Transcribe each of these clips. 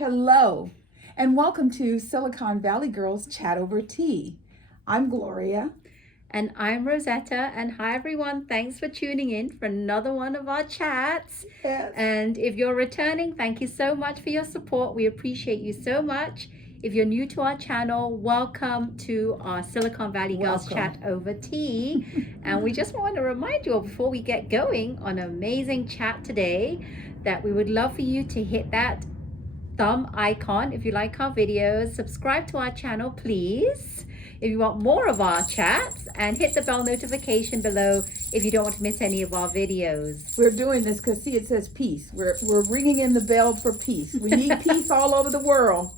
Hello, and welcome to Silicon Valley Girls Chat Over Tea. I'm Gloria. And I'm Rosetta. And hi, everyone. Thanks for tuning in for another one of our chats. Yes. And if you're returning, thank you so much for your support. We appreciate you so much. If you're new to our channel, welcome to our Silicon Valley Girls Chat Over Tea. And we just want to remind you all before we get going on an amazing chat today that we would love for you to hit that thumb icon if you like our videos. Subscribe to our channel, please, if you want more of our chats, and hit the bell notification below if you don't want to miss any of our videos. We're doing this because, see, it says peace. We're ringing in the bell for peace. We need peace all over the world.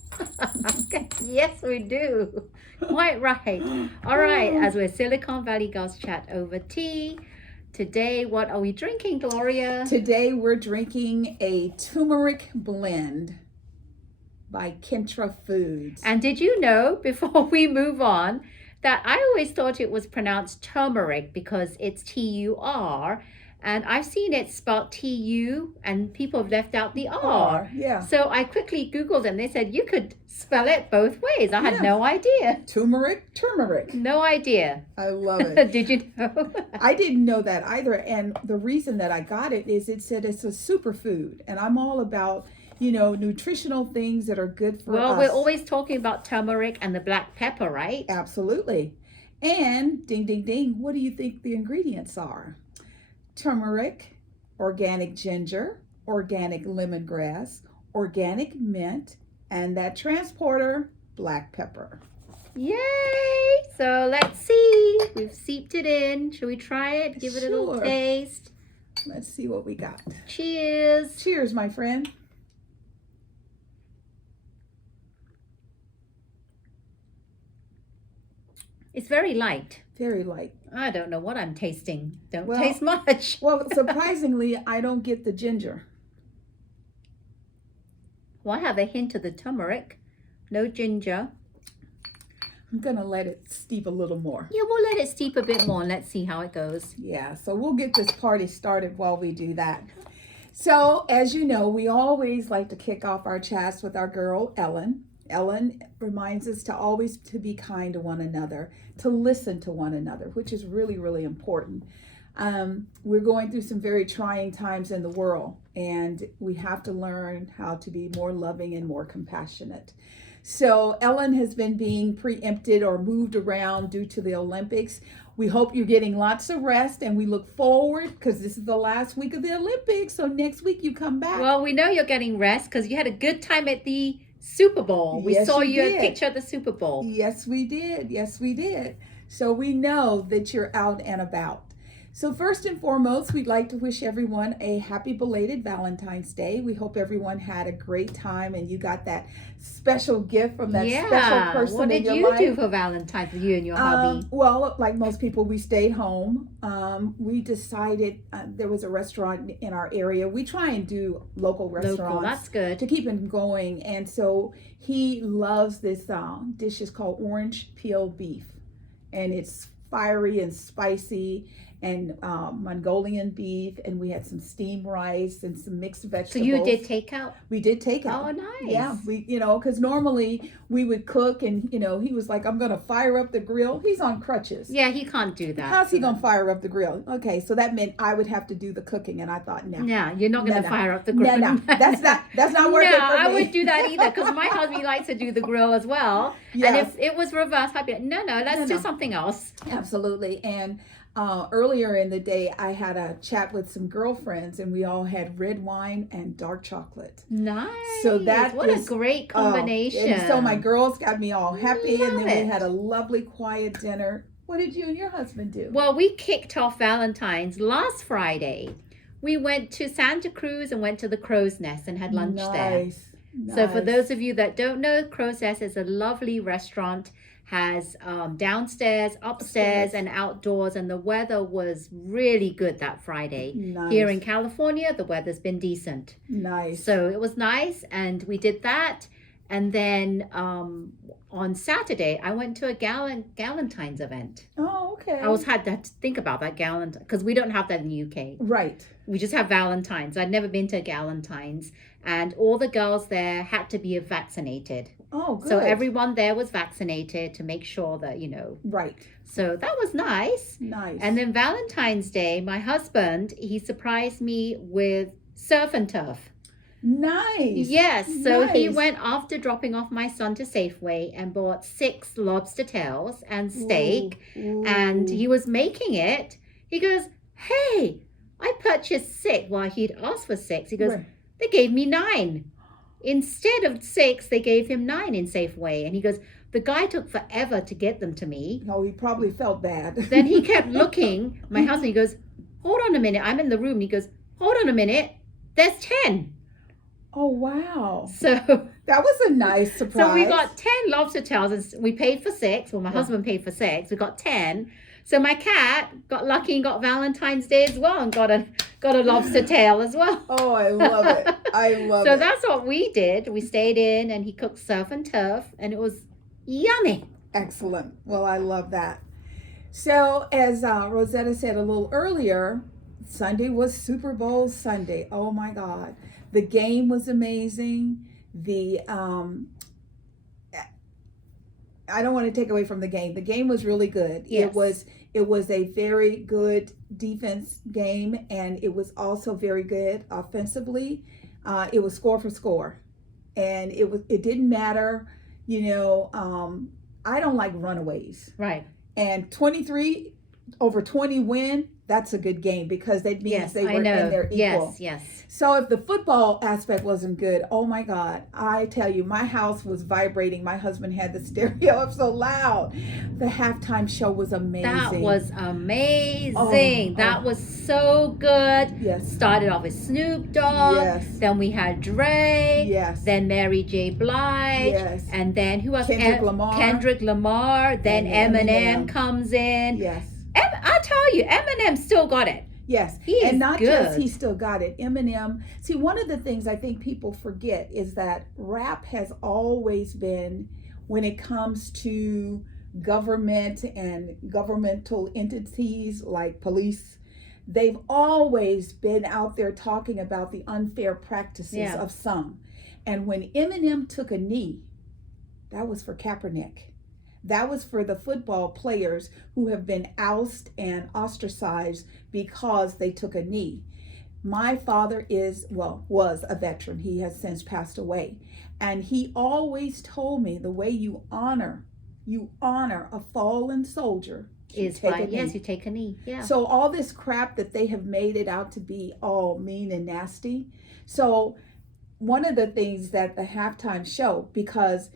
Yes, we do. Quite right. All right, as we're Silicon Valley Girls Chat Over Tea, today, what are we drinking, Gloria? Today, we're drinking a turmeric blend by Kintra Foods. And did you know, before we move on, that I always thought it was pronounced turmeric because it's T-U-R, and I've seen it spelled T-U, and people have left out the R. Yeah. So I quickly Googled, and they said you could spell it both ways. I had no idea. Turmeric. No idea. I love it. Did you know? I didn't know that either, and the reason that I got it is it said it's a superfood, and I'm all about nutritional things that are good for us. Well, we're always talking about turmeric and the black pepper, right? Absolutely. And ding, ding, ding, what do you think the ingredients are? Turmeric, organic ginger, organic lemongrass, organic mint, and that transporter, black pepper. Yay! So let's see. We've seeped it in. Should we try it? Give it a little Sure. taste. Let's see what we got. Cheers. Cheers, my friend. It's very light. Very light. I don't know what I'm tasting. Don't taste much. Well, surprisingly, I don't get the ginger. Well, I have a hint of the turmeric. No ginger. I'm going to let it steep a little more. Yeah, we'll let it steep a bit more and let's see how it goes. Yeah, so we'll get this party started while we do that. So, as you know, we always like to kick off our chats with our girl, Ellen. Ellen reminds us to always to be kind to one another, to listen to one another, which is really, really important. We're going through some very trying times in the world, and we have to learn how to be more loving and more compassionate. So Ellen has been being preempted or moved around due to the Olympics. We hope you're getting lots of rest, and we look forward because this is the last week of the Olympics. So next week you come back. Well, we know you're getting rest because you had a good time at the Super Bowl. We saw your picture at the Super Bowl. Yes, we did. Yes, we did. So we know that you're out and about. So first and foremost, we'd like to wish everyone a happy belated Valentine's Day. We hope everyone had a great time and you got that special gift from that special person in your life. What did you do for Valentine's, you and your hubby? Well, like most people, we stayed home. We decided there was a restaurant in our area. We try and do local restaurants. That's good. To keep it going. And so he loves this dish is called orange peel beef. And it's fiery and spicy, and Mongolian beef, and we had some steamed rice and some mixed vegetables. So you did takeout? We did takeout. Oh, nice. Yeah, because normally we would cook, and he was like, "I'm gonna fire up the grill." He's on crutches. Yeah, he can't do that. How's he gonna fire up the grill? Okay, so that meant I would have to do the cooking, and I thought, no. Yeah, you're not gonna fire up the grill. No, that's not working for me. I would do that either, because my husband likes to do the grill as well. Yes. And if it was reversed, I'd be like, no, let's do something else. Absolutely. And earlier in the day, I had a chat with some girlfriends, and we all had red wine and dark chocolate. Nice. So what a great combination. And so my girls got me all happy, and then we had a lovely quiet dinner. What did you and your husband do? Well, we kicked off Valentine's last Friday. We went to Santa Cruz and went to the Crow's Nest and had lunch there. Nice. So for those of you that don't know, Crow's Nest is a lovely restaurant. Has downstairs, upstairs, and outdoors, and the weather was really good that Friday. Nice. Here in California, the weather's been decent. Nice. So it was nice, and we did that. And then on Saturday, I went to a Galentine's event. Oh, okay. I had to think about that because we don't have that in the UK. Right. we just have Valentine's. I'd never been to a Galentine's, and all the girls there had to be vaccinated. Oh, good. So everyone there was vaccinated to make sure that, Right. So that was nice. Nice. And then Valentine's Day, my husband, he surprised me with surf and turf. Nice. Yes. So he Nice. went after dropping off my son to Safeway and bought 6 lobster tails and steak. Ooh. And he was making it. He goes, hey, I purchased 6. Well, he'd asked for 6. He goes, Right. they gave me 9. Instead of 6, they gave him 9 in Safeway. And he goes, the guy took forever to get them to me. Oh, he probably felt bad. Then he kept looking. My husband, he goes, hold on a minute. I'm in the room. And he goes, hold on a minute. There's 10. Oh, wow. So That was a nice surprise. So we got 10 lobster tails and we paid for 6. Well, my husband paid for 6. We got 10. So my cat got lucky and got Valentine's Day as well and got a lobster tail as well. Oh, I love it. I love So it. that's what we did. We stayed in and he cooked surf and turf and it was yummy. Excellent. Well, I love that. So as Rosetta said a little earlier, Sunday was Super Bowl Sunday. Oh my God. The game was amazing. I don't want to take away from the game. The game was really good. Yes. It was a very good defense game, and it was also very good offensively. It was score for score, and it didn't matter. I don't like runaways. Right. And 23 over 20 win, that's a good game because that means they were in their equal. Yes. So if the football aspect wasn't good, oh my God, I tell you, my house was vibrating. My husband had the stereo up so loud. The halftime show was amazing. That was amazing. That was so good. Yes. Started off with Snoop Dogg. Yes. Then we had Dre. Yes. Then Mary J. Blige. Yes. And then who else? Kendrick Lamar. Then And Eminem comes in. Yes. I tell you, Eminem still got it. Yes. He is and not good. just he still got it. Eminem. See, one of the things I think people forget is that rap has always been, when it comes to government and governmental entities like police, they've always been out there talking about the unfair practices of some. And when Eminem took a knee, that was for Kaepernick. That was for the football players who have been ousted and ostracized because they took a knee. My father was a veteran. He has since passed away. And he always told me the way you honor a fallen soldier Is by, yes, you take a knee. Yeah. So all this crap that they have made it out to be all mean and nasty. So one of the things that the halftime show, because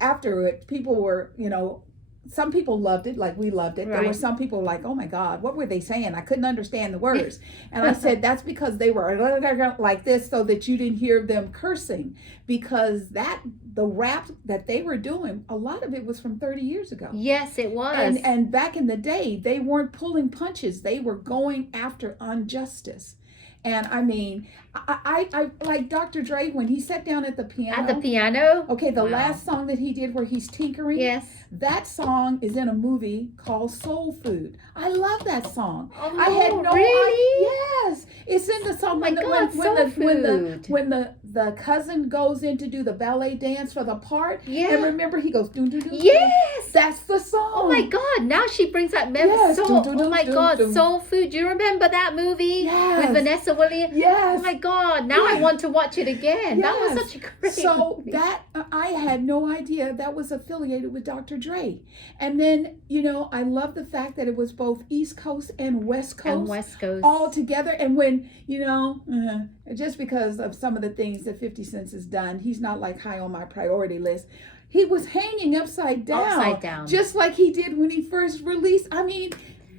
after it, people were, some people loved it, like we loved it. Right. There were some people like, oh my God, what were they saying? I couldn't understand the words. And I said, that's because they were like this so that you didn't hear them cursing. Because the rap that they were doing, a lot of it was from 30 years ago. Yes, it was. And back in the day, they weren't pulling punches. They were going after injustice. And I mean, I like Dr. Dre when he sat down at the piano. At the piano? Okay, the last song that he did where he's tinkering. Yes. That song is in a movie called Soul Food. I love that song. Oh, I had no really? Yes. It's in the song Oh my God, when the cousin goes in to do the ballet dance for the part. Yeah. And remember he goes doo doo doo. Yes. That's the song. Oh my God, now she brings that memory. Yes. Soul. Dum, dum, Oh my dum, God, dum. Soul Food. Do you remember that movie? Yes. With Vanessa Williams? Yes. Oh my God, now I want to watch it again. That was such a great movie. That I had no idea that was affiliated with Dr. Dre. And then, I love the fact that it was both East Coast and West Coast. All together. And when, just because of some of the things that 50 Cent has done, he's not like high on my priority list. He was hanging upside down. Just like he did when he first released. I mean,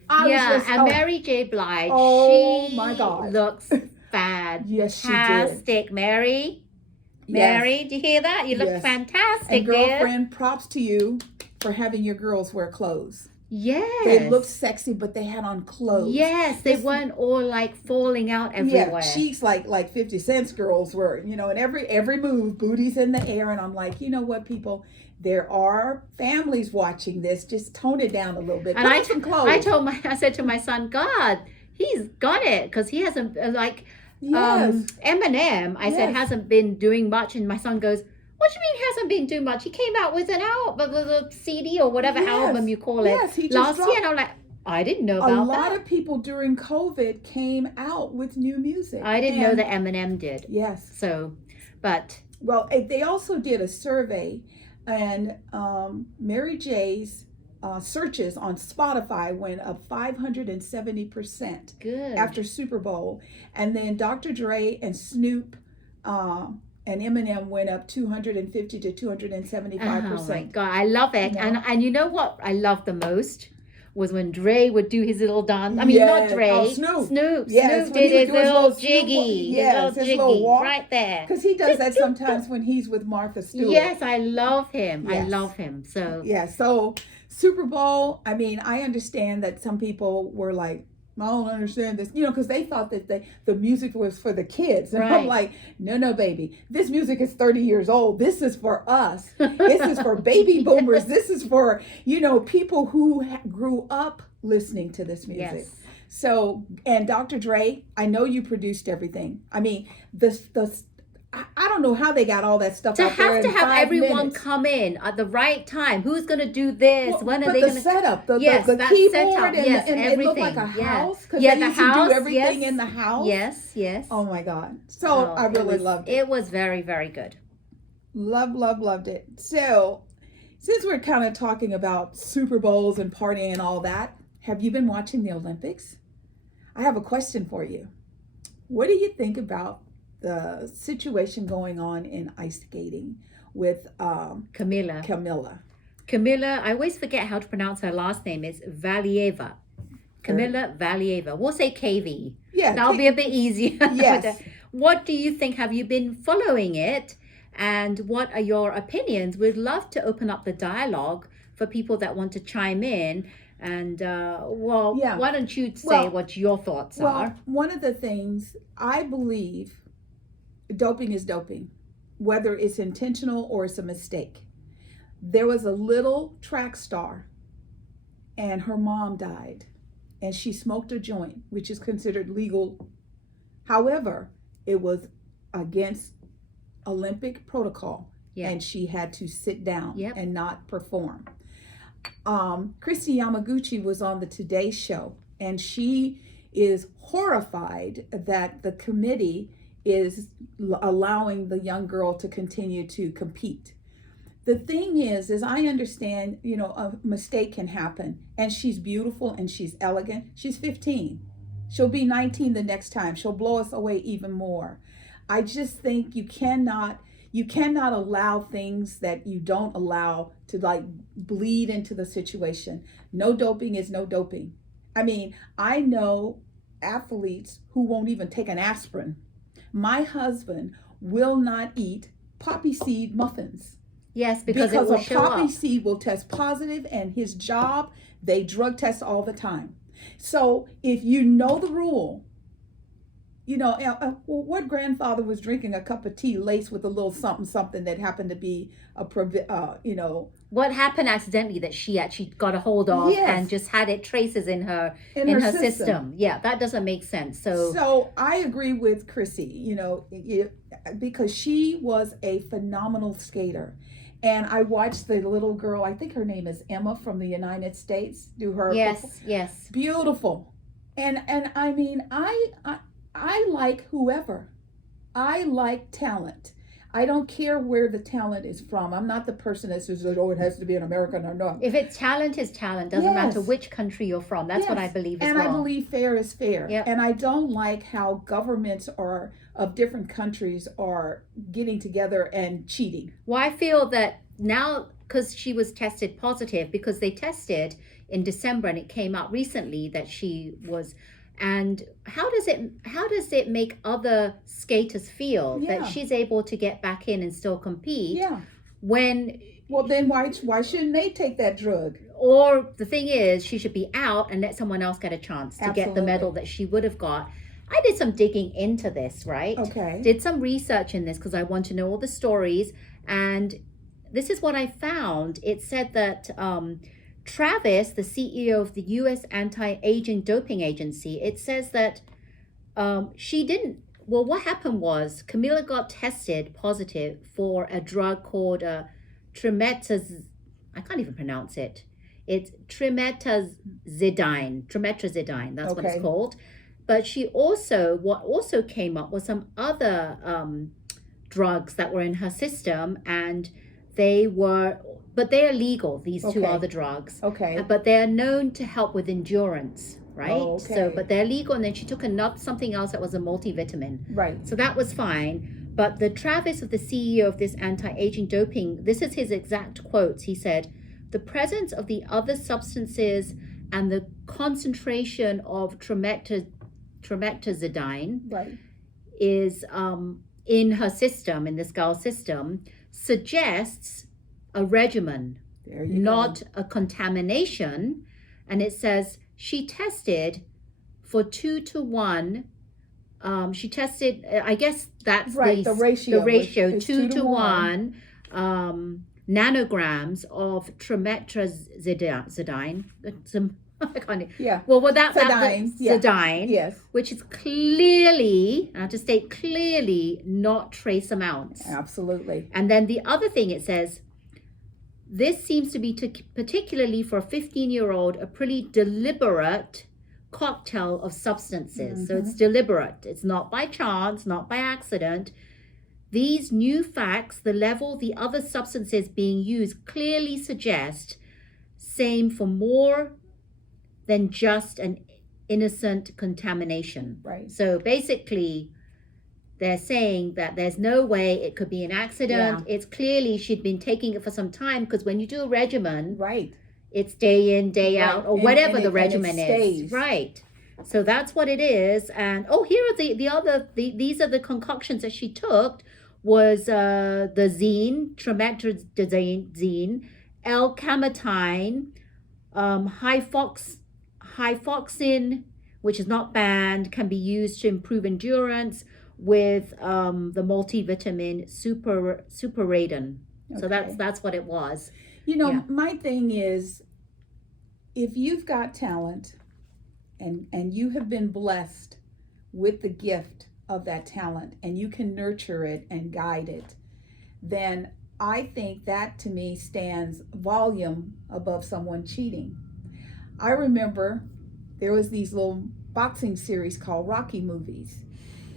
Mary J. Blige. Oh she my God. Looks fantastic. Yes, she did. Mary, do you hear that? You look fantastic. And girlfriend, props to you for having your girls wear clothes. Yes. They looked sexy, but they had on clothes. Yes, they weren't all like falling out everywhere. Yeah, cheeks like 50 Cent's girls were, and every move, booties in the air. And I'm like, you know what, people, there are families watching this. Just tone it down a little bit. And I said to my son, God, he's got it because he hasn't Yes. Eminem. I said Yes. hasn't been doing much, and my son goes, "What do you mean hasn't been doing much? He came out with an album, with a CD or whatever Yes. album you call it Yes, he just last year." dropped- And I'm like, I didn't know A about lot that. of people during COVID came out with new music. I didn't know And- that Eminem did. Yes. So, but Well, they also did a survey, and Mary J's searches on Spotify went up 570% good. after Super Bowl, and then Dr. Dre and Snoop and Eminem went up 250 to 275%. Oh my God, I love it. You And you know what I love the most was when Dre would do his little dance. I mean, Yes. not Dre. Oh, Snoop. Snoop. Yes, Snoop when he did was his doing his little little Snoop jiggy. walk. Yes, his little walk. Right there. Because he does that sometimes when he's with Martha Stewart. Yes, I love him. I Yes. love him. So Yeah, so Super Bowl, I mean, I understand that some people were like, I don't understand this, because they thought that the music was for the kids. And I'm Right. like, no, baby. This music is 30 years old. This is for us. This is for baby boomers. This is for, people who grew up listening to this music. yes. So, and Dr. Dre, I know you produced everything. I mean, I don't know how they got all that stuff To out there have to in have 5 everyone minutes. come in at the right time. Who's going to do this? Well, When are but they the going to? setup, the Yes, the that keyboard, setup, and, yes, and it looked like a everything, yeah. house because Yeah, they the used to house, do everything yes. in the house. Yes, yes. Oh my God! So Oh, I really was, loved it. It was very, very good. Loved it. So since we're kind of talking about Super Bowls and partying and all that, have you been watching the Olympics? I have a question for you. What do you think about the situation going on in ice skating with Kamila. Kamila, I always forget how to pronounce her last name. It's Valieva. Kamila Valieva. We'll say KV. Yeah, That'll be a bit easier. Yes. What do you think? Have you been following it? And what are your opinions? We'd love to open up the dialogue for people that want to chime in. And why don't you say what your thoughts are? One of the things I believe, doping is doping, whether it's intentional or it's a mistake. There was a little track star and her mom died and she smoked a joint, which is considered legal. However, it was against Olympic protocol and she had to sit down and not perform. Christy Yamaguchi was on the Today Show and she is horrified that the committee is allowing the young girl to continue to compete. The thing is I understand, a mistake can happen and she's beautiful and she's elegant. She's 15. She'll be 19 the next time. She'll blow us away even more. I just think you cannot allow things that you don't allow to bleed into the situation. No doping is no doping. I mean, I know athletes who won't even take an aspirin. My husband will not eat poppy seed muffins. Yes, because it will a show poppy up. seed will test positive, and his job, they drug test all the time. So if you know the rule, what grandfather was drinking a cup of tea laced with a little something that happened to be What happened accidentally that she actually got a hold of and just had it traces in her system. Yeah, that doesn't make sense. So I agree with Chrissy, because she was a phenomenal skater. And I watched the little girl, I think her name is Emma from the United States, do her. Yes. Beautiful. And I mean, I like whoever. I like talent. I don't care where the talent is from. I'm not the person that says, it has to be an American or no. If it's talent, is talent. Doesn't matter which country you're from. That's what I believe as well. And I believe fair is fair. Yep. And I don't like how governments of different countries are getting together and cheating. Well, I feel that now, because she was tested positive, because they tested in December and it came out recently that she was. And how does it make other skaters feel that she's able to get back in and still compete? Yeah. Well, then why shouldn't they take that drug? Or the thing is, she should be out and let someone else get a chance to get the medal that she would have got. I did some digging into this, right? Okay. Did some research in this because I want to know all the stories. And this is what I found. It said that Travis, the CEO of the U.S. Anti-Aging Doping Agency, it says that she didn't. Well, what happened was Kamila got tested positive for a drug called trimetazidine. I can't even pronounce it. It's trimetazidine. Trimetazidine. That's what it's called. But what also came up was some other drugs that were in her system, and they are legal. These two other drugs. Okay. But they are known to help with endurance. Right. Oh, okay. So, but they're legal, and then she took something else that was a multivitamin. Right. So that was fine. But the Travis of the CEO of this anti-aging doping, this is his exact quotes. He said, "The presence of the other substances and the concentration of trimetazidine Right. is in her system, in this girl's system, suggests a regimen, not a contamination." And it says she tested for 2 to 1. She tested, I guess that's the ratio. The ratio 2 to 1 nanograms of trimetazidine. Zidine, yes, which is clearly, I have to state clearly, not trace amounts. Absolutely. And then the other thing it says, this seems to be particularly for a 15-year-old a pretty deliberate cocktail of substances. So it's deliberate. It's not by chance, not by accident. These new facts, the level the other substances being used clearly suggest same for more than just an innocent contamination. Right. So basically, they're saying that there's no way it could be an accident. Yeah. It's clearly she'd been taking it for some time, because when you do a regimen, right, it's day in, day out, or whatever the regimen is. Right. So that's what it is. And here are these are the concoctions that she took. Was the zine, trimetazidine, L-carnitine, hypoxin, which is not banned, can be used to improve endurance, with the multivitamin superradin. So that's what it was. My thing is, if you've got talent and you have been blessed with the gift of that talent, and you can nurture it and guide it, then I think that to me stands volume above someone cheating. I remember there was these little boxing series called Rocky movies.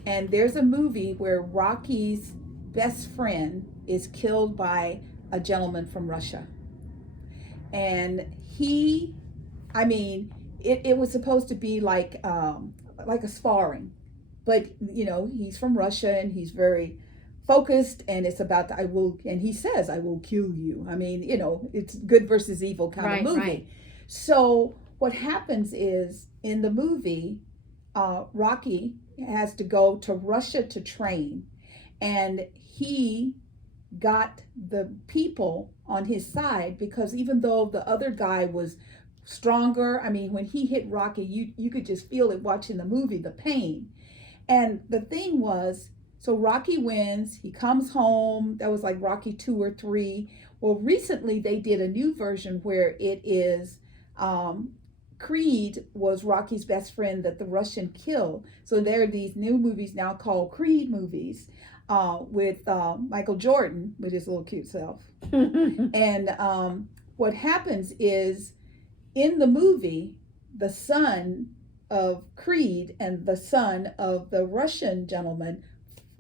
And there's a movie where Rocky's best friend is killed by a gentleman from Russia. And it was supposed to be like a sparring. But, he's from Russia and he's very focused, and it's about and he says, "I will kill you." It's good versus evil kind of movie. Right. So what happens is, in the movie, Rocky has to go to Russia to train, and he got the people on his side, because even though the other guy was stronger, when he hit Rocky, you could just feel it watching the movie, the pain. And the thing was, so Rocky wins, he comes home. That was like Rocky 2 or 3. Well, recently they did a new version where it is Creed was Rocky's best friend that the Russian killed. So there are these new movies now called Creed movies with Michael Jordan with his little cute self. And what happens is, in the movie, the son of Creed and the son of the Russian gentleman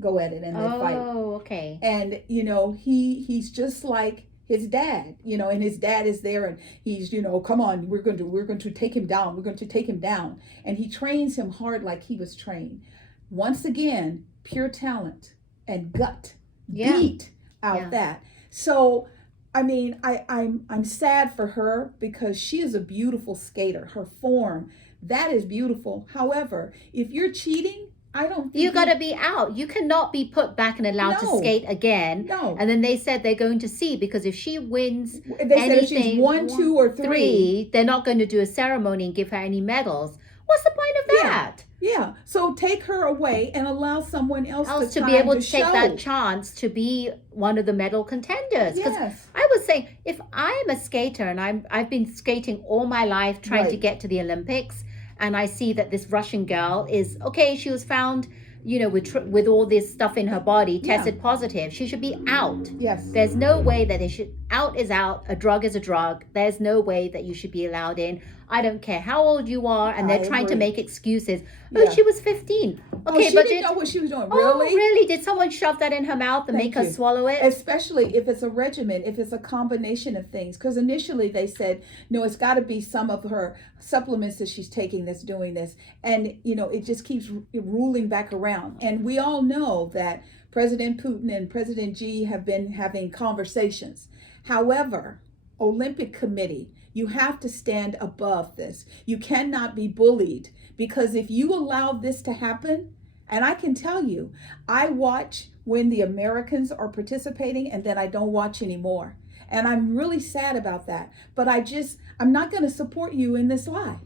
go at it and they fight. Oh, okay. And he's just like his dad, and his dad is there, and he's, come on, we're going to take him down. We're going to take him down. And he trains him hard like he was trained. Once again, pure talent and gut beat out that. So, I'm sad for her, because she is a beautiful skater. Her form, that is beautiful. However, if you're cheating, I don't think you got to be out. You cannot be put back and allowed to skate again. No. And then they said they're going to see, because if she wins said if she's 1, 2, or 3, they're not going to do a ceremony and give her any medals. What's the point of that? Yeah. So take her away and allow someone else to time be able to show. take that chance to be one of the medal contenders. Because Yes. I was saying, if I am a skater and I've been skating all my life trying to get to the Olympics, and I see that this Russian girl is okay, she was found, you know, with all this stuff in her body, tested positive, she should be out. Yes. There's no way that they should. Out is out. A drug is a drug. There's no way that you should be allowed in. I don't care how old you are, and they're trying to make excuses. Oh, she was 15. Okay, she didn't know what she was doing. Really? Oh, really? Did someone shove that in her mouth and make her swallow it? Especially if it's a regimen, if it's a combination of things. Because initially they said, no, it's got to be some of her supplements that she's taking that's doing this. And, you know, it just keeps ruling back around. And we all know that President Putin and President Xi have been having conversations. However, Olympic Committee, you have to stand above this. You cannot be bullied, because if you allow this to happen, and I can tell you, I watch when the Americans are participating and then I don't watch anymore. And I'm really sad about that. But I'm not going to support you in this lie.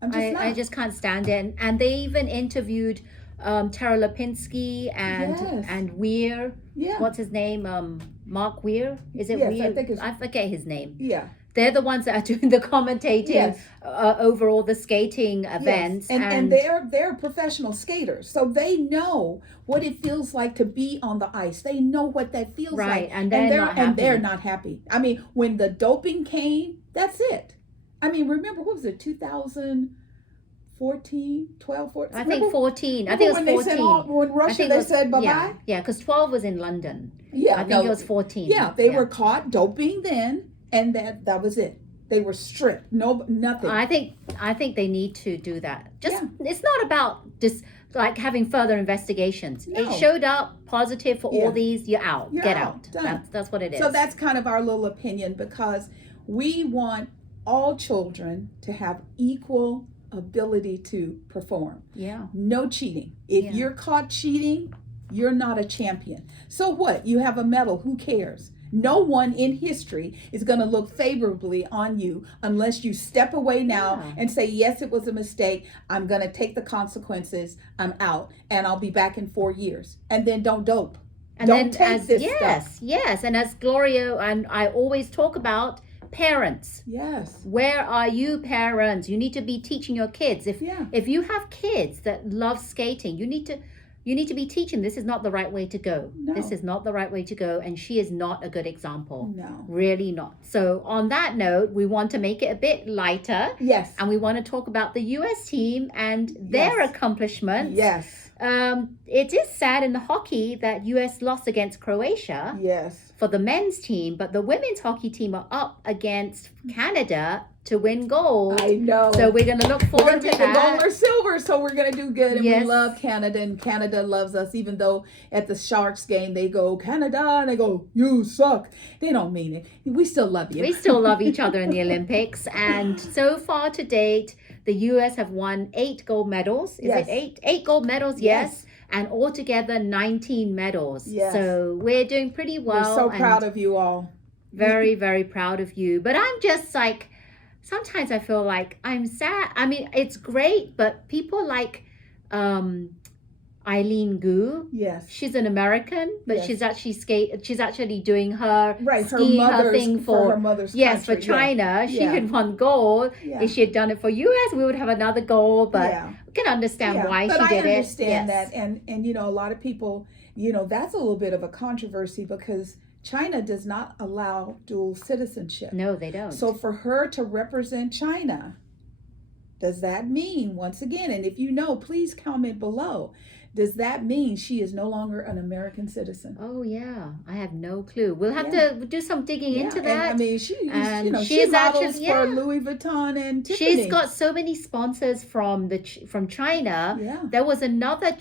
I just can't stand it. And they even interviewed Tara Lipinski and Weir. Yeah. What's his name? Mark Weir? Is it Weir? I forget his name. Yeah. They're the ones that are doing the commentating over all the skating events. Yes. And they're professional skaters. So they know what it feels like to be on the ice. They know what that feels like. Right. And they're not happy. I mean, when the doping came, that's it. I mean, remember, what was it, 2014, 12, 14? I think 14. I think it was 14. When Russia, they said bye-bye? Yeah, because 12 was in London. Yeah. I think it was 14. Yeah, they were caught doping then. And that was it. They were stripped. Nothing. I think they need to do that. It's not about just like having further investigations. No. It showed up positive for all these. You're out. Get out. Done. That's what it is. So that's kind of our little opinion, because we want all children to have equal ability to perform. Yeah. No cheating. If you're caught cheating, you're not a champion. So what? You have a medal. Who cares? No one in history is going to look favorably on you unless you step away now and say, yes, it was a mistake. I'm going to take the consequences. I'm out, and I'll be back in 4 years. And then don't dope. And don't then take this stuff. Yes. And as Gloria and I always talk about, parents. Yes. Where are you, parents? You need to be teaching your kids. If you have kids that love skating, you need to be teaching this is not the right way to go. No. This is not the right way to go. And she is not a good example. No. Really not. So on that note, we want to make it a bit lighter. Yes. And we want to talk about the US team and their accomplishments. Yes. It is sad in the hockey that US lost against Croatia. Yes. For the men's team, but the women's hockey team are up against Canada to win gold. I know. So we're going to look forward to that. We're going to get gold or silver, so we're going to do good. And we love Canada, and Canada loves us, even though at the Sharks game they go, Canada, and they go, you suck. They don't mean it. We still love you. We still love each other in the Olympics. And so far to date, the U.S. have won 8 gold medals. Is it 8? 8 gold medals, yes. And altogether 19 medals. Yes. So we're doing pretty well. We're so proud of you all. Very, very proud of you. But I'm just like, sometimes I feel like I'm sad. I mean, it's great, but people like Eileen Gu. Yes. She's an American, but she's actually doing her thing for her mother's country. For Yeah. China. She had won gold. Yeah. If she had done it for US, we would have another gold, but we can understand why she did it. But I understand that, and you know, a lot of people, you know, that's a little bit of a controversy, because China does not allow dual citizenship. No, they don't. So for her to represent China, does that mean, once again, and if you know, please comment below, does that mean she is no longer an American citizen? Oh yeah, I have no clue. We'll have to do some digging into that. And, I mean, she models for Louis Vuitton and Tiffany. She's got so many sponsors from China. Yeah. There was another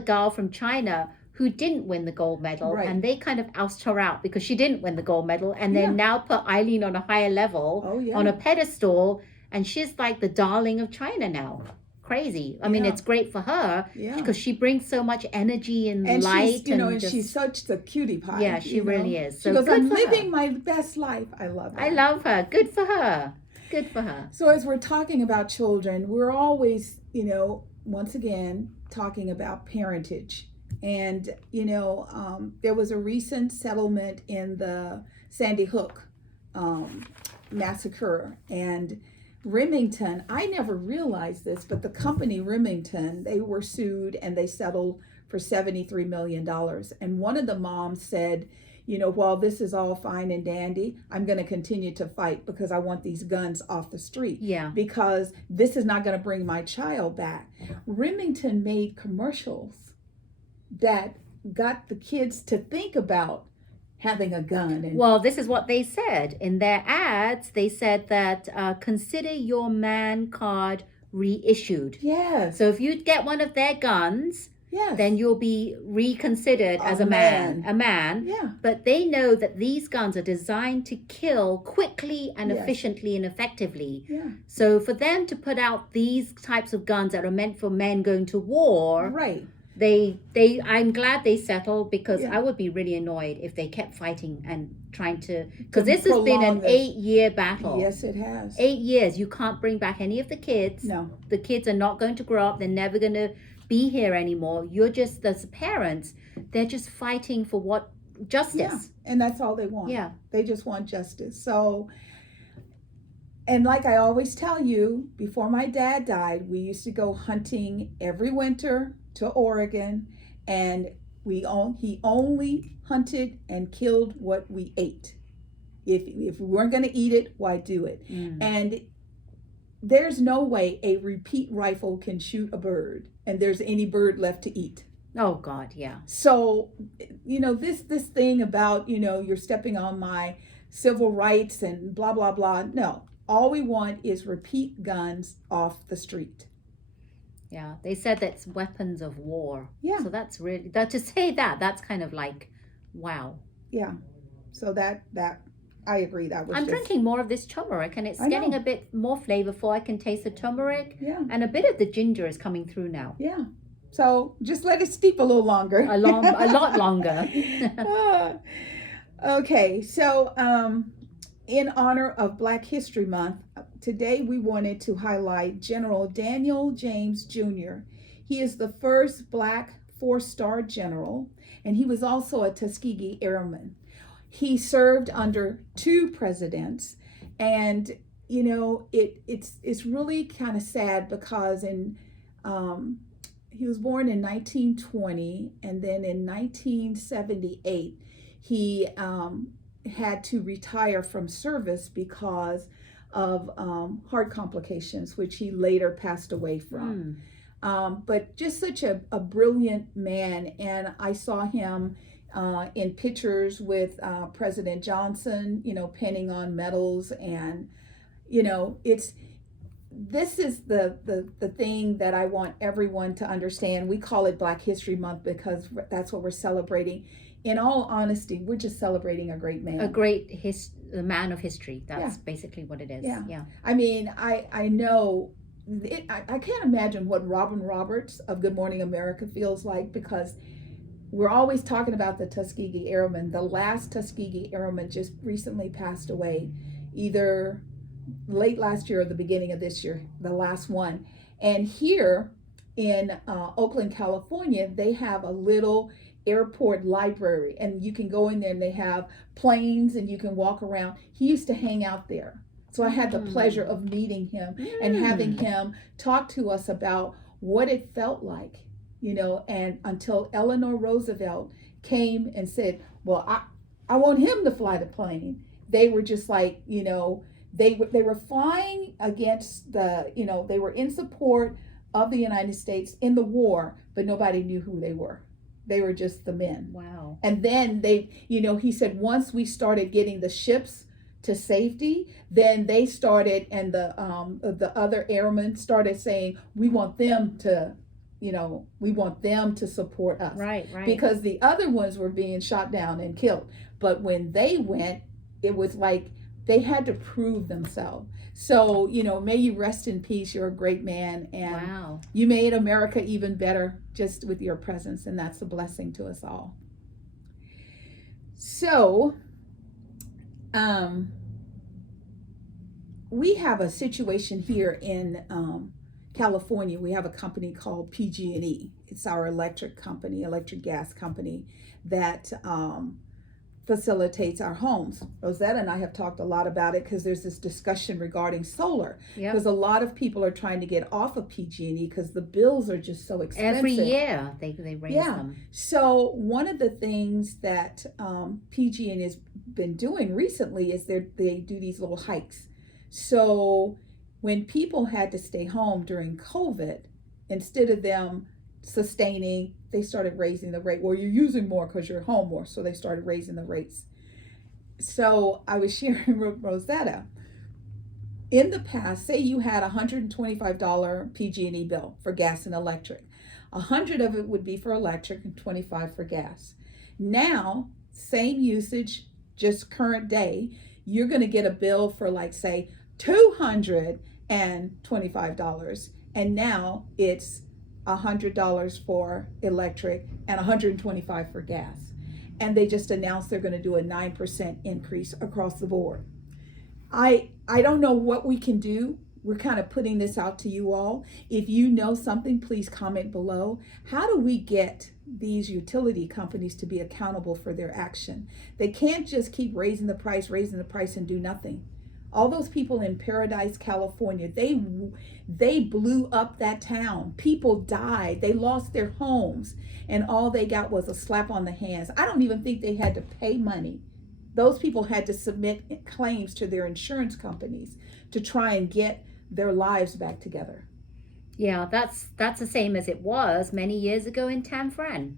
girl from China who didn't win the gold medal, and they kind of oust her out because she didn't win the gold medal, and then now put Eileen on a higher level, on a pedestal, and she's like the darling of China now. Crazy. I mean, it's great for her because she brings so much energy and light. And she's such a cutie pie. Yeah, she really is. So she goes, I'm living my best life. I love her. I love her. Good for her. Good for her. So as we're talking about children, we're always, once again, talking about parentage. And, there was a recent settlement in the Sandyhook massacre. And Remington, I never realized this, but the company Remington, they were sued and they settled for $73 million. And one of the moms said, while this is all fine and dandy, I'm going to continue to fight because I want these guns off the street. Yeah. Because this is not going to bring my child back. Remington made commercials that got the kids to think about having a gun. And well, this is what they said in their ads. They said that consider your man card reissued. yes. So if you get one of their guns, yes. then you'll be reconsidered as a man. Yeah. But they know that these guns are designed to kill quickly and Yes. efficiently and effectively. Yeah. So for them to put out these types of guns that are meant for men going to war, Right. I'm glad they settled, because Yeah. I would be really annoyed if they kept fighting and trying to, because this has been prolong an this. 8-year battle. Yes, it has. 8 years. You can't bring back any of the kids. No. The kids are not going to grow up. They're never going to be here anymore. You're just, as parents, they're just fighting for what? Justice. Yeah. And that's all they want. Yeah. They just want justice. So, and like I always tell you, before my dad died, we used to go hunting every winter to Oregon, and he only hunted and killed what we ate. If we weren't going to eat it, why do it? And there's no way a repeat rifle can shoot a bird and there's any bird left to eat. Oh God, yeah. So, this thing about, you're stepping on my civil rights and blah, blah, blah. No, all we want is repeat guns off the street. Yeah, they said that's weapons of war. Yeah. So that's really, to say that's kind of like, wow. Yeah. So that I agree. That was I'm drinking more of this turmeric, and it's getting a bit more flavorful. I can taste the turmeric. Yeah. And a bit of the ginger is coming through now. Yeah. So just let it steep a little longer. A lot longer. Okay. So in honor of Black History Month, today we wanted to highlight General Daniel James Jr. He is the first Black 4-star general, and he was also a Tuskegee Airman. He served under 2 presidents, and it's really kind of sad because he was born in 1920, and then in 1978 he had to retire from service because of heart complications, which he later passed away from. But just such a brilliant man, and I saw him in pictures with President Johnson, pinning on medals, and this is the thing that I want everyone to understand. We call it Black History Month because that's what we're celebrating. In all honesty, we're just celebrating a great man. A man of history. That's basically what it is. Yeah. I mean, I know, I can't imagine what Robin Roberts of Good Morning America feels like, because we're always talking about the Tuskegee Airmen. The last Tuskegee Airman just recently passed away, either late last year or the beginning of this year, the last one. And here in Oakland, California, they have a little airport library, and you can go in there and they have planes and you can walk around. He used to hang out there. So I had the pleasure of meeting him and having him talk to us about what it felt like, and until Eleanor Roosevelt came and said, well, I want him to fly the plane. They were just like, they were flying against they were in support of the United States in the war, but nobody knew who they were. They were just the men. Wow. And then he said, once we started getting the ships to safety, then they started, and the other airmen started saying, we want them to support us. Right. Because the other ones were being shot down and killed. But when they went, it was like they had to prove themselves. So, may you rest in peace. You're a great man. And you made America even better just with your presence. And that's a blessing to us all. So, we have a situation here in California, we have a company called PG&E. It's our electric gas company that facilitates our homes. Rosetta and I have talked a lot about it because there's this discussion regarding solar. Because a lot of people are trying to get off of PG&E because the bills are just so expensive. Every year they raise them. So one of the things that PG&E has been doing recently is they do these little hikes. So when people had to stay home during COVID, instead of them sustaining, they started raising the rate. Well, you're using more because you're at home more, so they started raising the rates. So I was sharing with Rosetta, in the past, say you had $125 PG&E bill for gas and electric. 100 of it would be for electric and 25 for gas. Now, same usage, just current day, you're going to get a bill for like, say, $225, and now it's $100 for electric and $125 for gas. And they just announced they're going to do a 9% increase across the board. I don't know what we can do. We're kind of putting this out to you all. If you know something, please comment below. How do we get these utility companies to be accountable for their action? They can't just keep raising the price and do nothing. All those people in Paradise, California, they blew up that town. People died. They lost their homes, and all they got was a slap on the hands. I don't even think they had to pay money. Those people had to submit claims to their insurance companies to try and get their lives back together. Yeah, that's the same as it was many years ago in San Bruno,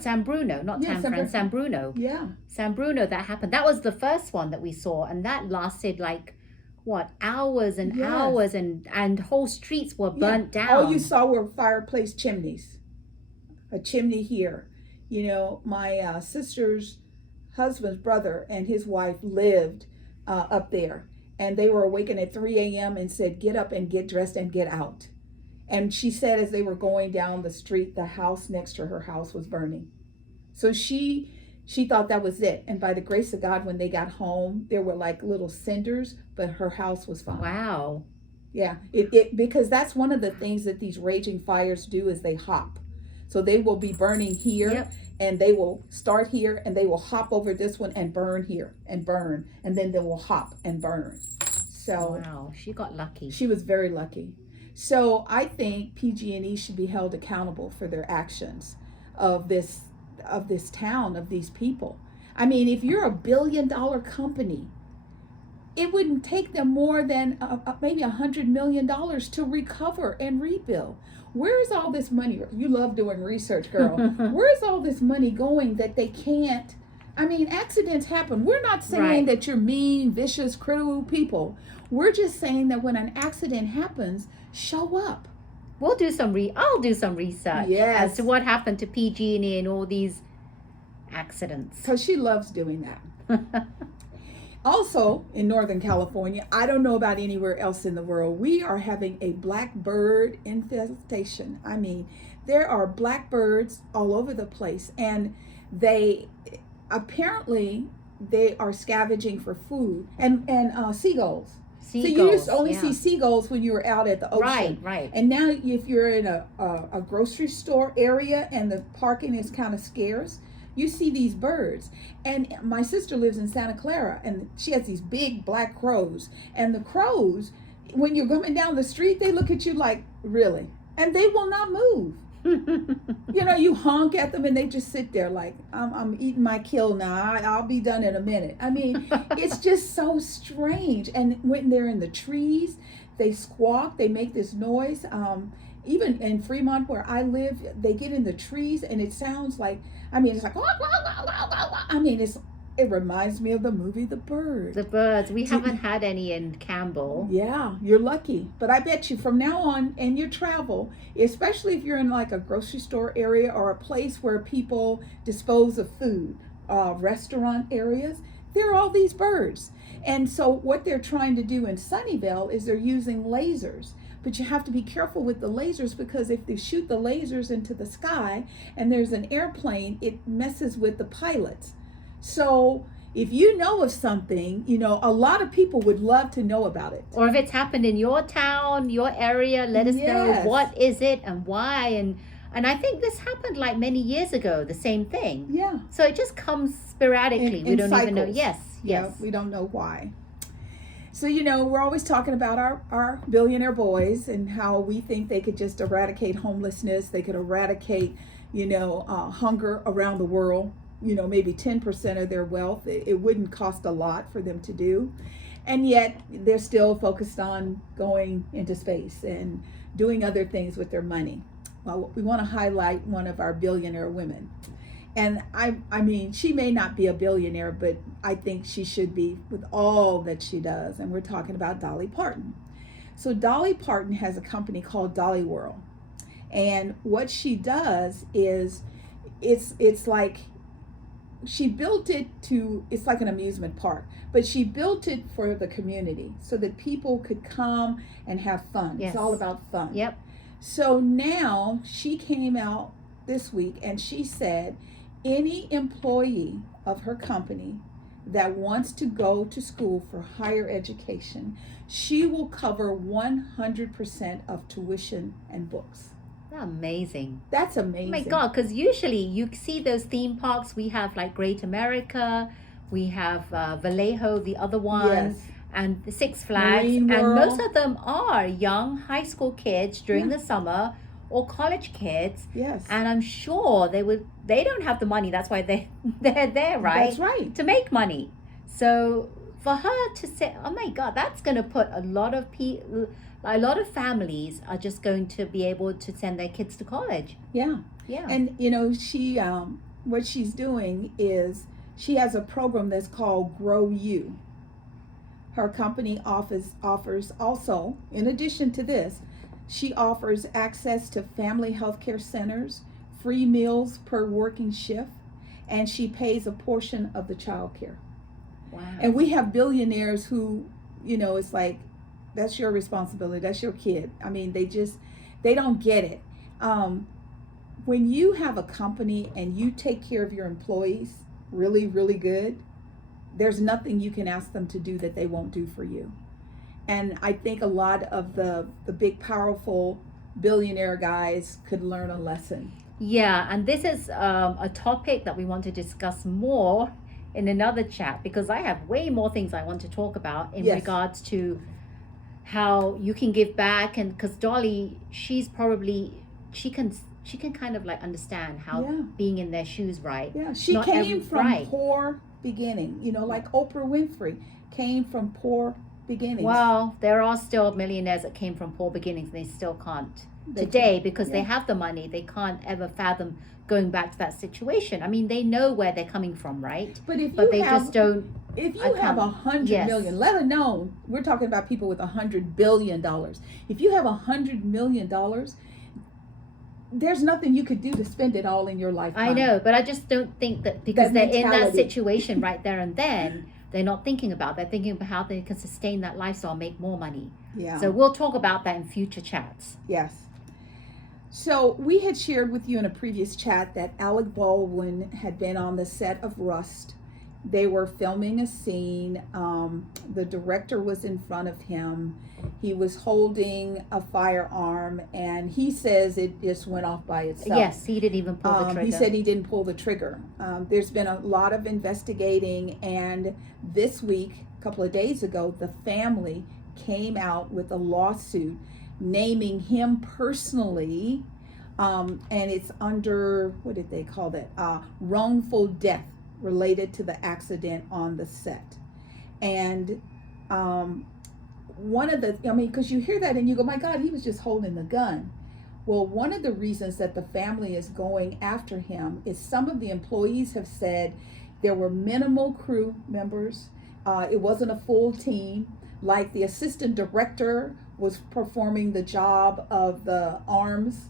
San Bruno. Yeah. San Bruno, that happened. That was the first one that we saw, and that lasted like, what, hours and hours, and whole streets were burnt down. All you saw were fireplace chimneys. A chimney here. You know, my sister's husband's brother and his wife lived up there, and they were awakened at 3 a.m. and said, get up and get dressed and get out. And she said as they were going down the street, the house next to her house was burning. So she thought that was it. And by the grace of God, when they got home, there were like little cinders, but her house was fine. Wow. Yeah, because that's one of the things that these raging fires do is they hop. So they will be burning here, and they will start here, and they will hop over this one and burn here and burn, and then they will hop and burn. So wow, she got lucky. She was very lucky. So I think PG&E should be held accountable for their actions of this town, of these people. I mean, if you're $1 billion company, it wouldn't take them more than maybe $100 million to recover and rebuild. Where is all this money? You love doing research, girl. Where is all this money going that they can't? I mean, accidents happen. We're not saying that you're mean, vicious, cruel people. We're just saying that when an accident happens, show up. I'll do some research as to what happened to PG&E and all these accidents. So she loves doing that. Also, in Northern California, I don't know about anywhere else in the world, we are having a blackbird infestation. I mean, there are blackbirds all over the place, and they are scavenging for food, and seagulls. So you used to only see seagulls when you were out at the ocean. Right. And now if you're in a grocery store area and the parking is kind of scarce, you see these birds. And my sister lives in Santa Clara, and she has these big black crows. And the crows, when you're coming down the street, they look at you like, really? And they will not move. You know, you honk at them and they just sit there like, I'm eating my kill now. I'll be done in a minute. I mean, it's just so strange. And when they're in the trees, they squawk, they make this noise. Even in Fremont where I live, they get in the trees and it sounds like, I mean, it's like, I mean, it reminds me of the movie The Bird. The birds. We haven't had any in Campbell. Yeah, you're lucky. But I bet you from now on in your travel, especially if you're in like a grocery store area or a place where people dispose of food, restaurant areas, there are all these birds. And so what they're trying to do in Sunnyvale is they're using lasers. But you have to be careful with the lasers because if they shoot the lasers into the sky and there's an airplane, it messes with the pilots. So if you know of something, a lot of people would love to know about it. Or if it's happened in your town, your area, let us know what is it and why. And I think this happened like many years ago, the same thing. Yeah. So it just comes sporadically. We don't even know. Yes. Yeah, we don't know why. So, we're always talking about our billionaire boys and how we think they could just eradicate homelessness. They could eradicate, hunger around the world. Maybe 10% of their wealth. It wouldn't cost a lot for them to do. And yet they're still focused on going into space and doing other things with their money. Well, we want to highlight one of our billionaire women. And I mean, she may not be a billionaire, but I think she should be with all that she does. And we're talking about Dolly Parton. So Dolly Parton has a company called Dolly World. And what she does is it's like she built it it's like an amusement park, but she built it for the community so that people could come and have fun. Yes. It's all about fun. Yep. So now she came out this week and she said any employee of her company that wants to go to school for higher education, she will cover 100% of tuition and books. Amazing. That's amazing. Oh my God, because usually you see those theme parks. We have like Great America, we have Vallejo, the other one, Yes. and the Six Flags. Marine And World. most of them are young high school kids during the summer or college kids. Yes. And I'm sure they don't have the money. That's why they're there, right? That's right. To make money. So for her to say, oh my God, that's going to put a lot of families are just going to be able to send their kids to college. Yeah. Yeah. And she what she's doing is she has a program that's called Grow You. Her company offers also, in addition to this, she offers access to family health care centers, free meals per working shift, and she pays a portion of the child care. Wow. And we have billionaires who, it's like, that's your responsibility. That's your kid. I mean, they don't get it. When you have a company and you take care of your employees really, really good, there's nothing you can ask them to do that they won't do for you. And I think a lot of the big, powerful billionaire guys could learn a lesson. Yeah, and this is a topic that we want to discuss more in another chat, because I have way more things I want to talk about in regards to how you can give back. And because Dolly, she can kind of like understand how being in their shoes, right? Yeah, she came from poor beginning, like Oprah Winfrey came from poor beginnings. Well, there are still millionaires that came from poor beginnings. They still can't today because they have the money. They can't ever fathom going back to that situation. I mean, they know where they're coming from, right? But they just don't. If you have 100 million, let alone, we're talking about people with $100 billion. If you have $100 million, there's nothing you could do to spend it all in your lifetime. I know, but I just don't think that because they're in that situation right there and then, they're not thinking about. They're thinking about how they can sustain that lifestyle, make more money. Yeah. So we'll talk about that in future chats. Yes. So we had shared with you in a previous chat that Alec Baldwin had been on the set of Rust. They were filming a scene. The director was in front of him. He was holding a firearm, and he says it just went off by itself. Yes, he didn't even pull the trigger. He said he didn't pull the trigger. There's been a lot of investigating, and this week, a couple of days ago, the family came out with a lawsuit naming him personally, and it's under, what did they call that? Wrongful death related to the accident on the set. And one of the, because you hear that and you go, my God, he was just holding the gun. Well, one of the reasons that the family is going after him is some of the employees have said there were minimal crew members. It wasn't a full team. Like the assistant director was performing the job of the arms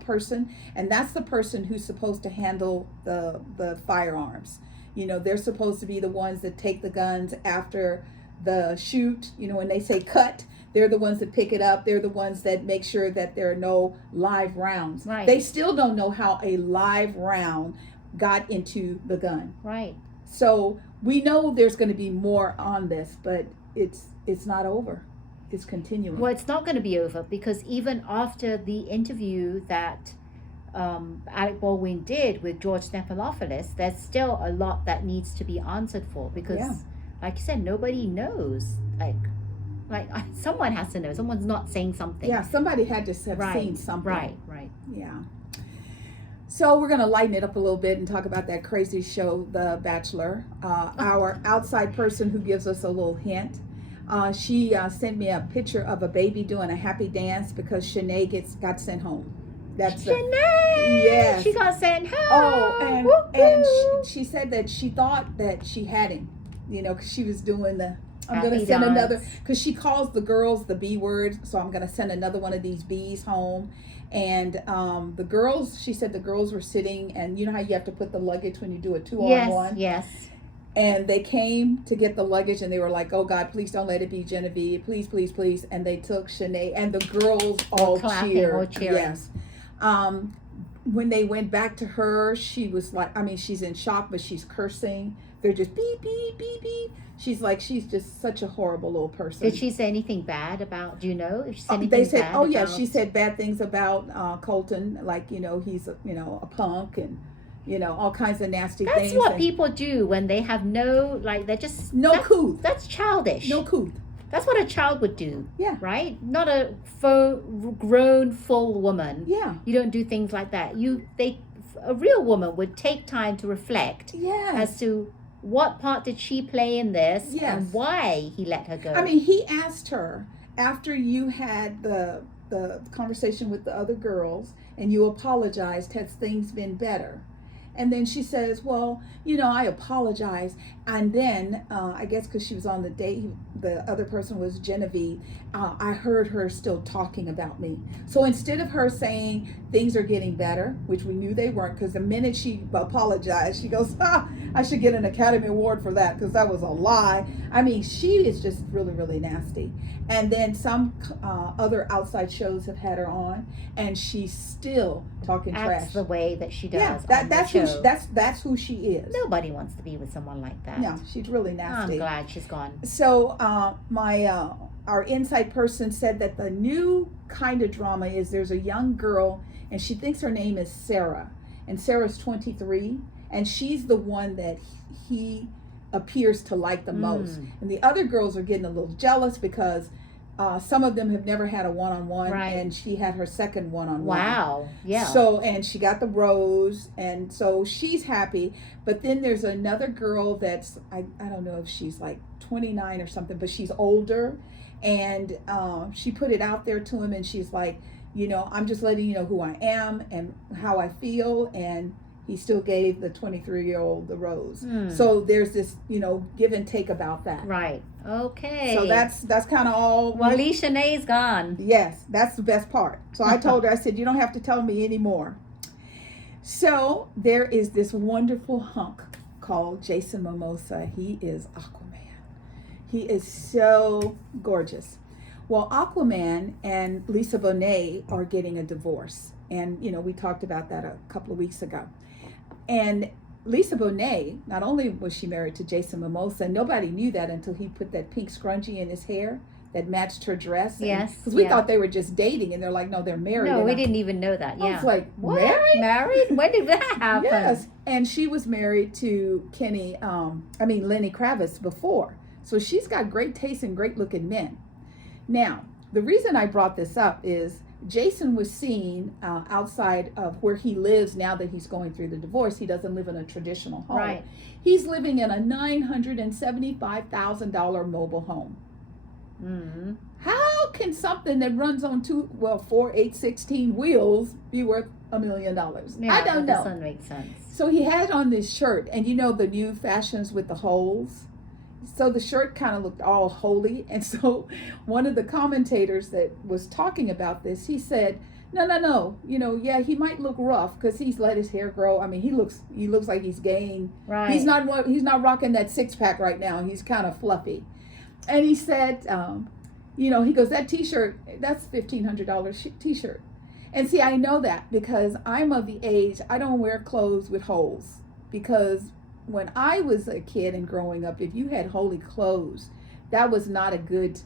person, and that's the person who's supposed to handle the firearms. They're supposed to be the ones that take the guns after the shoot. When they say cut, they're the ones that pick it up. They're the ones that make sure that there are no live rounds. Right. They still don't know how a live round got into the gun. Right. So we know there's going to be more on this, but it's not over. It's continuing. Well, it's not going to be over because even after the interview that Alec Baldwin did with George Stephanopoulos, there's still a lot that needs to be answered for because, like you said, nobody knows. Like someone has to know. Someone's not saying something. Yeah, somebody had to have seen something. Right. Yeah. So we're going to lighten it up a little bit and talk about that crazy show, The Bachelor. Our outside person who gives us a little hint. She sent me a picture of a baby doing a happy dance because Shanae got sent home. That's Shanae! Yes. She got sent home. Oh, and she said that she thought that she had him, because she was doing the, I'm going to send another, because she calls the girls the B word, so I'm going to send another one of these B's home. And the girls, she said the girls were sitting, and you know how you have to put the luggage when you do a 2-on-1? Yes. And they came to get the luggage, and they were like, "Oh God, please don't let it be Genevieve, please, please, please." And they took Shanae, and the girls all cheered. Yes. When they went back to her, she was like, she's in shock, but she's cursing. They're just beep, beep, beep, beep. She's just such a horrible little person. Did she say anything bad about, do you know? If she said anything they said, bad oh yeah, she said bad things about Colton, like, he's, a punk and, all kinds of nasty things. That's what people do when they have they're just... couth. That's childish. No couth. That's what a child would do. Yeah. Right? Not a grown, full woman. Yeah. You don't do things like that. A real woman would take time to reflect as to what part did she play in this and why he let her go. He asked her after you had the conversation with the other girls and you apologized, has things been better? And then she says, well, I apologize. And then I guess because she was on the date, the other person was Genevieve, I heard her still talking about me. So instead of her saying things are getting better, which we knew they weren't, because the minute she apologized, she goes, I should get an Academy Award for that because that was a lie. She is just really, really nasty. And then some other outside shows have had her on, and she's still talking trash. That's the way that she does. Yeah, that's who she is. Nobody wants to be with someone like that. No, she's really nasty. I'm glad she's gone. So our inside person said that the new kind of drama is there's a young girl, and she thinks her name is Sarah, and Sarah's 23, and she's the one that he appears to like the most. And the other girls are getting a little jealous because some of them have never had a one-on-one, and she had her second one-on-one. Wow. Yeah. So, and she got the rose, and so she's happy. But then there's another girl that's, I don't know if she's like 29 or something, but she's older, and she put it out there to him, and she's like, I'm just letting you know who I am and how I feel, and he still gave the 23-year-old the rose. So there's this, give and take about that. Right. Okay. So that's kind of all. Well, at least Shanae's gone. Yes, that's the best part. So I told her, I said, you don't have to tell me anymore. So there is this wonderful hunk called Jason Momoa. He is Aquaman. He is so gorgeous. Well, Aquaman and Lisa Bonet are getting a divorce. And, we talked about that a couple of weeks ago. And Lisa Bonet, not only was she married to Jason Momoa, nobody knew that until he put that pink scrunchie in his hair that matched her dress. Yes. Because we thought they were just dating, and they're like, no, they're married. No, we didn't even know that. Yeah. I was like, what? Married? Married? When did that happen? Yes. And she was married to Lenny Kravitz before. So she's got great taste and great looking men. Now, the reason I brought this up is Jason was seen outside of where he lives now that he's going through the divorce. He doesn't live in a traditional home. Right. He's living in a $975,000 mobile home. Mm-hmm. How can something that runs on 4, 8, 16 wheels be worth $1 million? Yeah, I don't know. That doesn't make sense. So he had on this shirt, and the new fashions with the holes. So the shirt kind of looked all holy. And so one of the commentators that was talking about this, he said, no. He might look rough because he's let his hair grow. he looks like he's gained. Right. He's not rocking that 6-pack right now. He's kind of fluffy. And he said, he goes, that t-shirt, that's $1,500 t-shirt. And see, I know that because I'm of the age, I don't wear clothes with holes because when I was a kid and growing up, if you had holy clothes, that was not a good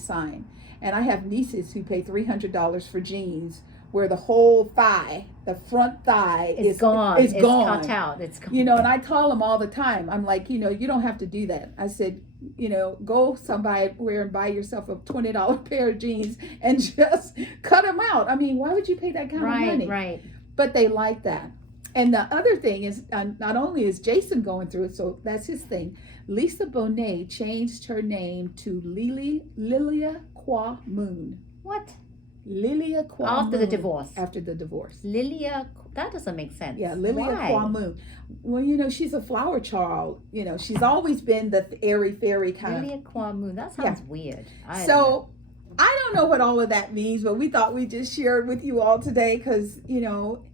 sign. And I have nieces who pay $300 for jeans where the whole thigh, the front thigh It's gone. It's cut out. It's gone. You know, and I tell them all the time, I'm like, you know, you don't have to do that. I said, you know, go somewhere and buy yourself a $20 pair of jeans and just cut them out. I mean, why would you pay that kind of money? Right. But they like that. And the other thing is, not only is Jason going through it, so that's his thing. Lisa Bonet changed her name to Lilia Kwa Moon. What? Lilia Kwa After Moon. the divorce. After the divorce. Lilia, that doesn't make sense. Yeah, Lilia Why? Kwa Moon. Well, you know, she's a flower child. You know, she's always been the airy fairy kind Lilia Kwa Moon. That sounds weird. I don't know what all of that means, but we thought we'd just share it with you all today because, you know,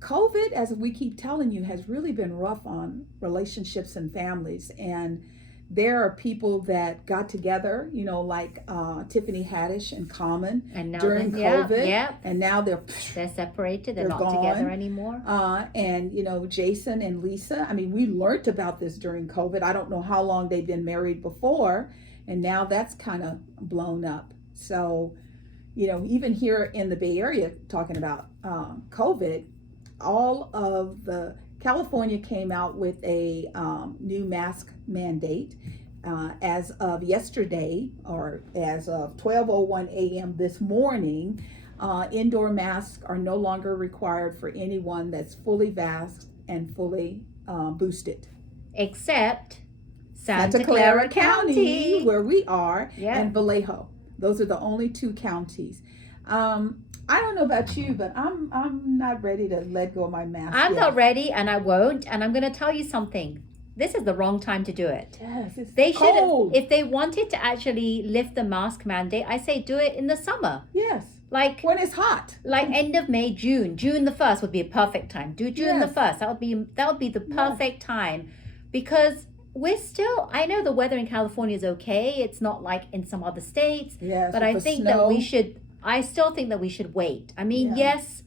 COVID, as we keep telling you, has really been rough on relationships and families. And there are people that got together, you know, like Tiffany Haddish and Common during COVID. And now they're separated. They're not gone. Together anymore. And, you know, Jason and Lisa, I mean, we learned about this during COVID. I don't know how long they've been married before. And now that's kind of blown up. So, you know, even here in the Bay Area, talking about COVID, all of the California came out with a new mask mandate as of yesterday, or as of 12:01 a.m. this morning. Indoor masks are no longer required for anyone that's fully vaxxed and fully boosted, except Santa Clara County, where we are, and Vallejo. Those are the only two counties. I don't know about you, but I'm not ready to let go of my mask. I'm not ready, and I won't. And I'm going to tell you something. This is the wrong time to do it. Yes, it's they cold. Should, if they wanted to actually lift the mask mandate, I say do it in the summer. Yes. Like when it's hot. Like end of May, June. June the 1st would be a perfect time. Do June the 1st. That would be the perfect time, because we're still, I know the weather in California is okay. It's not like in some other states. Yes, but I think that I still think that we should wait. I mean, yes,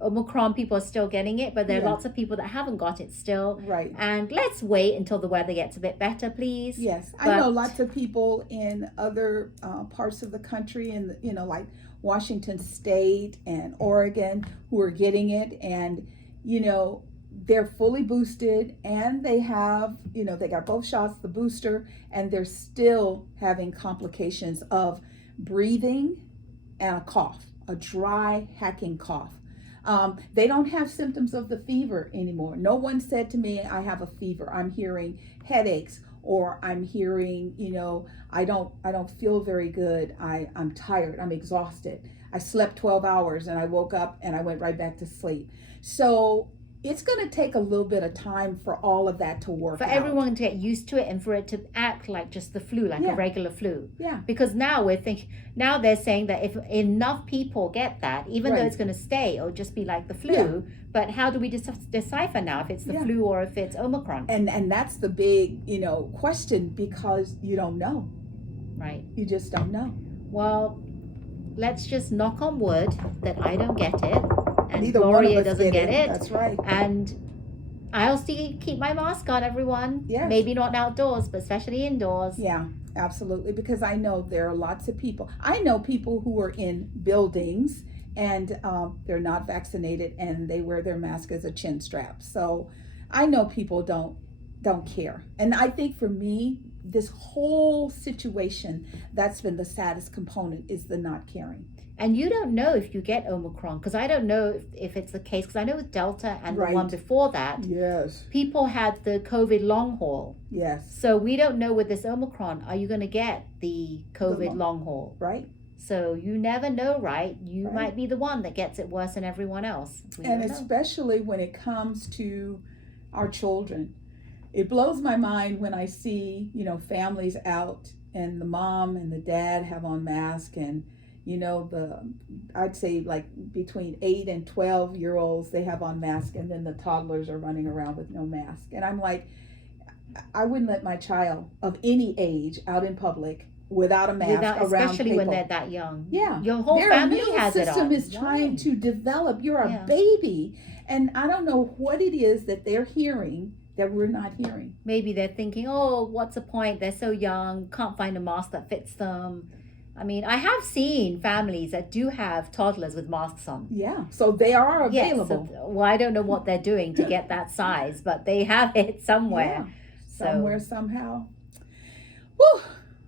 Omicron people are still getting it, but there are lots of people that haven't got it still. Right. And let's wait until the weather gets a bit better, please. Yes. I know lots of people in other parts of the country, and you know, like Washington State and Oregon, who are getting it, and you know, they're fully boosted, and they have, you know, they got both shots, the booster, and they're still having complications of breathing and a cough, a dry, hacking cough. They don't have symptoms of the fever anymore. No one said to me, I have a fever. I'm hearing headaches, or I'm hearing, you know, I don't feel very good. I'm tired. I'm exhausted. I slept 12 hours and I woke up and I went right back to sleep. So it's going to take a little bit of time for all of that to work out. For everyone to get used to it, and for it to act like just the flu, like a regular flu. Yeah. Because now they're saying that if enough people get that, even though it's going to stay, it'll just be like the flu. But how do we decipher now if it's the flu or if it's Omicron? And that's the big, you know, question, because you don't know. Right. You just don't know. Well, let's just knock on wood that I don't get it. And neither Gloria one of us doesn't get it. That's right. And I'll still keep my mask on, everyone. Yes. Maybe not outdoors, but especially indoors. Yeah, absolutely. Because I know there are lots of people. I know people who are in buildings and they're not vaccinated and they wear their mask as a chin strap. So I know people don't care. And I think for me, this whole situation, that's been the saddest component, is the not caring. And you don't know if you get Omicron, because I don't know if it's the case, because I know with Delta and the one before that, people had the COVID long haul. Yes. So we don't know with this Omicron, are you going to get the COVID long haul? Right. So you never know, right? You might be the one that gets it worse than everyone else. And especially when it comes to our children. It blows my mind when I see, you know, families out and the mom and the dad have on masks, and you know, I'd say like between 8 and 12-year-olds, they have on masks, and then the toddlers are running around with no mask. And I'm like, I wouldn't let my child of any age out in public without a mask around especially people. when they're that young. Yeah. Your whole Their family immune has it on. system is trying to develop. You're a baby. And I don't know what it is that they're hearing that we're not hearing. Maybe they're thinking, oh, what's the point? They're so young, can't find a mask that fits them. I mean, I have seen families that do have toddlers with masks on. Yeah, so they are Yes, available. well, I don't know what they're doing to get that size, but they have it somewhere. Somewhere, somehow. Whew,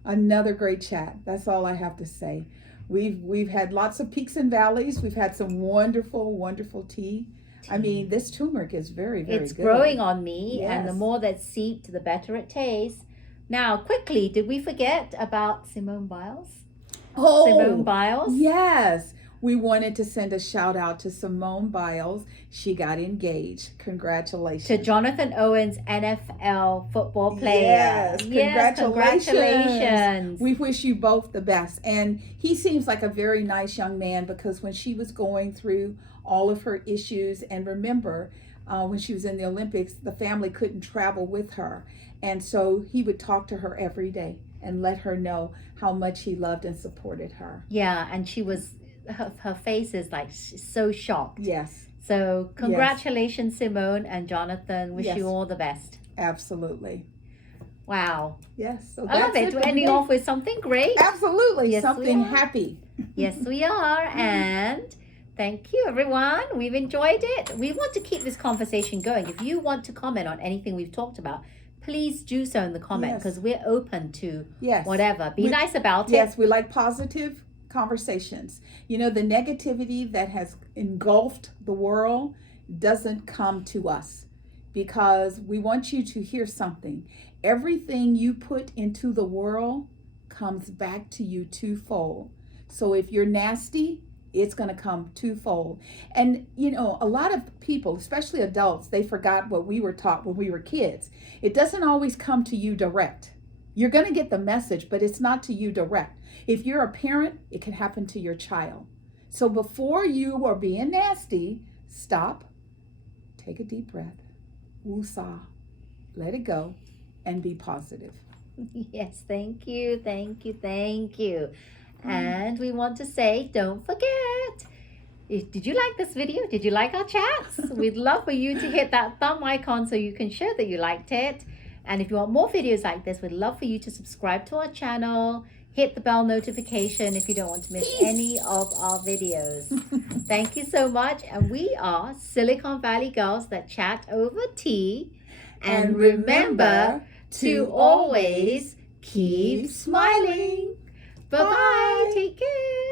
another great chat. That's all I have to say. We've had lots of peaks and valleys. We've had some wonderful tea. I mean, this turmeric is very good. It's growing on me, and the Yes. more that's seeped, the better it tastes. Now, quickly, did we forget about Simone Biles? Oh, Simone Biles? yes. We wanted to send a shout out to Simone Biles. She got engaged. Congratulations. To Jonathan Owens, NFL football player. Yes, congratulations. We wish you both the best. And he seems like a very nice young man, because when she was going through all of her issues, and remember, when she was in the Olympics, the family couldn't travel with her. And so he would talk to her every day and let her know how much he loved and supported her. Yeah, and she was, her face is like so shocked. Yes. So congratulations, Simone and Jonathan. Wish you all the best. Absolutely. Wow. Yes. So I love it. We're ending off with something great. Absolutely. Yes, something we are. happy. Yes, we are. And thank you, everyone. We've enjoyed it. We want to keep this conversation going. If you want to comment on anything we've talked about, please do so in the comment, because we're open to whatever. Be nice about it. Yes, we like positive conversations. You know, the negativity that has engulfed the world doesn't come to us, because we want you to hear something. Everything you put into the world comes back to you twofold. So if you're nasty, it's going to come twofold. And, you know, a lot of people, especially adults, they forgot what we were taught when we were kids. It doesn't always come to you direct. You're going to get the message, but it's not to you direct. If you're a parent, it can happen to your child. So before you are being nasty, stop, take a deep breath, woosah, let it go, and be positive. Yes, thank you, thank you, thank you. And we want to say, don't forget, did you like this video? Did you like our chats? We'd love for you to hit that thumb icon so you can show that you liked it. And if you want more videos like this, we'd love for you to subscribe to our channel, hit the bell notification if you don't want to miss any of our videos. Thank you so much. And we are Silicon Valley girls that chat over tea. And remember to always keep smiling. Bye-bye. Take care.